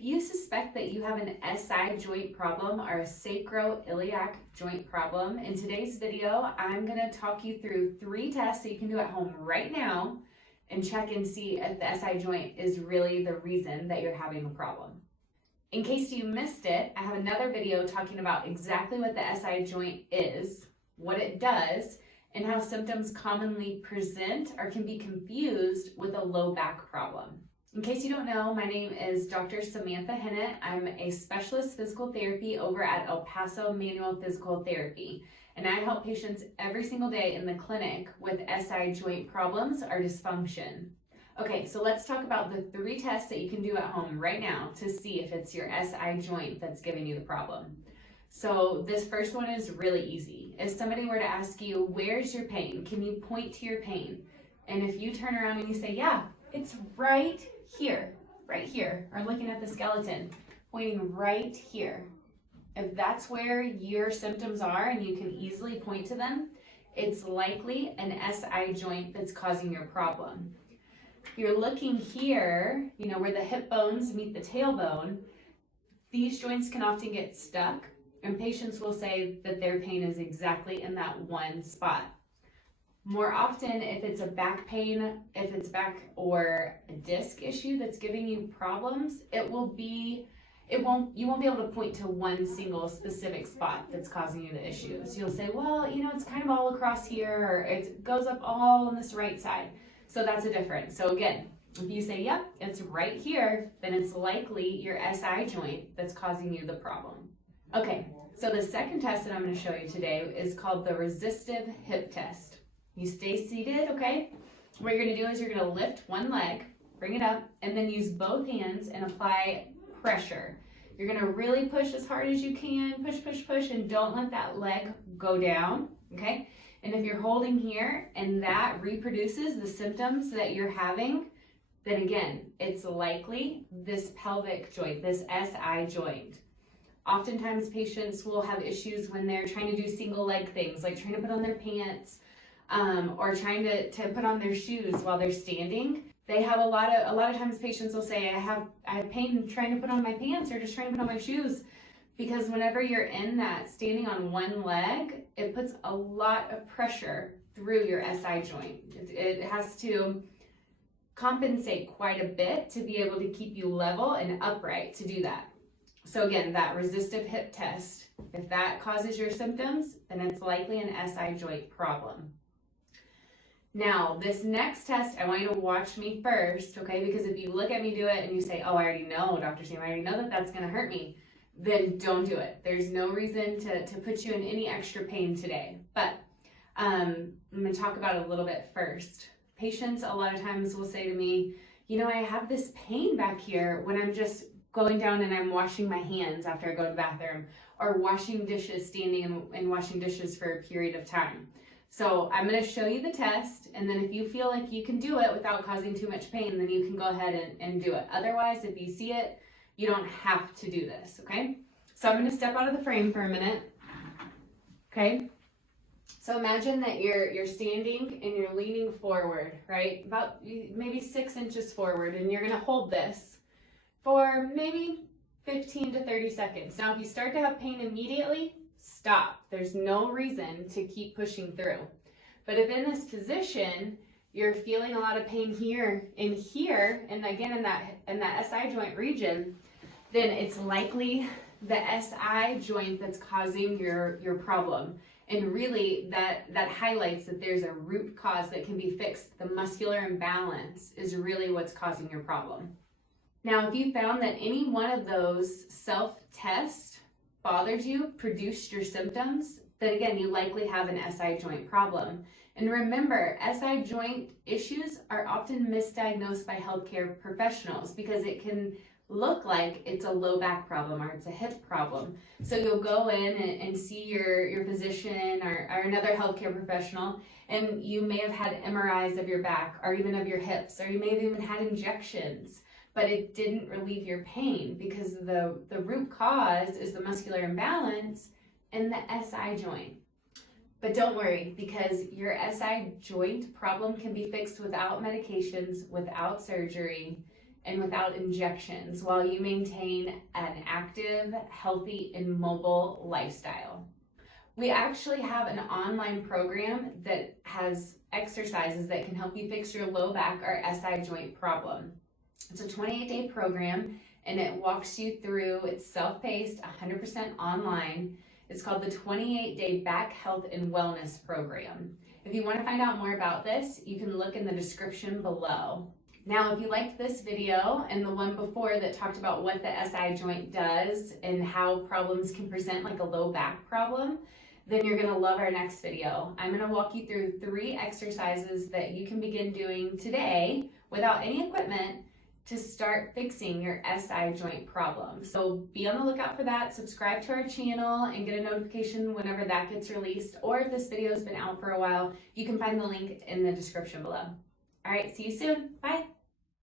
If you suspect that you have an SI joint problem or a sacroiliac joint problem, in today's video, I'm going to talk you through 3 tests that you can do at home right now and check and see if the SI joint is really the reason that you're having the problem. In case you missed it, I have another video talking about exactly what the SI joint is, what it does, and how symptoms commonly present or can be confused with a low back problem. In case you don't know, my name is Dr. Samantha Hennett. I'm a specialist physical therapy over at El Paso Manual Physical Therapy, and I help patients every single day in the clinic with SI joint problems or dysfunction. Okay, so let's talk about the 3 tests that you can do at home right now to see if it's your SI joint that's giving you the problem. So this first one is really easy. If somebody were to ask you, where's your pain? Can you point to your pain? And if you turn around and you say, yeah, it's right here, or looking at the skeleton, pointing right here. If that's where your symptoms are and you can easily point to them, it's likely an SI joint that's causing your problem. If you're looking here, where the hip bones meet the tailbone, these joints can often get stuck, and patients will say that their pain is exactly in that one spot. More often, if it's a back pain, if it's back or a disc issue that's giving you problems, you won't be able to point to one single specific spot that's causing you the issues. You'll say, well, it's kind of all across here, or it goes up all on this right side. So that's a difference. So again, if you say, yep, it's right here, then it's likely your SI joint that's causing you the problem. Okay, so the second test that I'm going to show you today is called the Resistive Hip Test. You stay seated, okay? What you're going to do is you're going to lift one leg, bring it up, and then use both hands and apply pressure. You're going to really push as hard as you can, push, and don't let that leg go down, okay? And if you're holding here and that reproduces the symptoms that you're having, then again, it's likely this pelvic joint, this SI joint. Oftentimes patients will have issues when they're trying to do single leg things, like trying to put on their pants, or trying to put on their shoes while they're standing. They have a lot of times patients will say, I have pain trying to put on my pants or just trying to put on my shoes, because whenever you're in that standing on one leg, it puts a lot of pressure through your SI joint. It has to compensate quite a bit to be able to keep you level and upright to do that. So again, that resistive hip test, if that causes your symptoms, then it's likely an SI joint problem. Now, this next test, I want you to watch me first, okay? Because if you look at me do it and you say, oh, I already know, Dr. Sam, I already know that that's going to hurt me, then don't do it. There's no reason to put you in any extra pain today. But I'm going to talk about it a little bit first. Patients a lot of times will say to me, I have this pain back here when I'm just going down and I'm washing my hands after I go to the bathroom, or washing dishes, standing and washing dishes for a period of time. So I'm going to show you the test, and then if you feel like you can do it without causing too much pain, then you can go ahead and do it. Otherwise, if you see it, you don't have to do this, okay? So I'm going to step out of the frame for a minute, okay? So imagine that you're standing and you're leaning forward, right? About maybe 6 inches forward, and you're going to hold this for maybe 15 to 30 seconds. Now, if you start to have pain immediately, stop. There's no reason to keep pushing through. But if in this position, you're feeling a lot of pain here, and again in that SI joint region, then it's likely the SI joint that's causing your problem. And really, that highlights that there's a root cause that can be fixed. The muscular imbalance is really what's causing your problem. Now, if you found that any one of those self-tests bothers you, produced your symptoms, then again, you likely have an SI joint problem. And remember, SI joint issues are often misdiagnosed by healthcare professionals because it can look like it's a low back problem or it's a hip problem. So you'll go in and see your physician or another healthcare professional, and you may have had MRIs of your back or even of your hips, or you may have even had injections, but it didn't relieve your pain because the root cause is the muscular imbalance in the SI joint. But don't worry, because your SI joint problem can be fixed without medications, without surgery, and without injections while you maintain an active, healthy, and mobile lifestyle. We actually have an online program that has exercises that can help you fix your low back or SI joint problem. It's a 28-day program and it walks you through, it's self-paced, 100% online. It's called the 28-day Back Health and Wellness Program. If you want to find out more about this, you can look in the description below. Now, if you liked this video and the one before that talked about what the SI joint does and how problems can present like a low back problem, then you're going to love our next video. I'm going to walk you through 3 exercises that you can begin doing today without any equipment to start fixing your SI joint problem. So be on the lookout for that. Subscribe to our channel and get a notification whenever that gets released. Or if this video has been out for a while, you can find the link in the description below. All right, see you soon. Bye.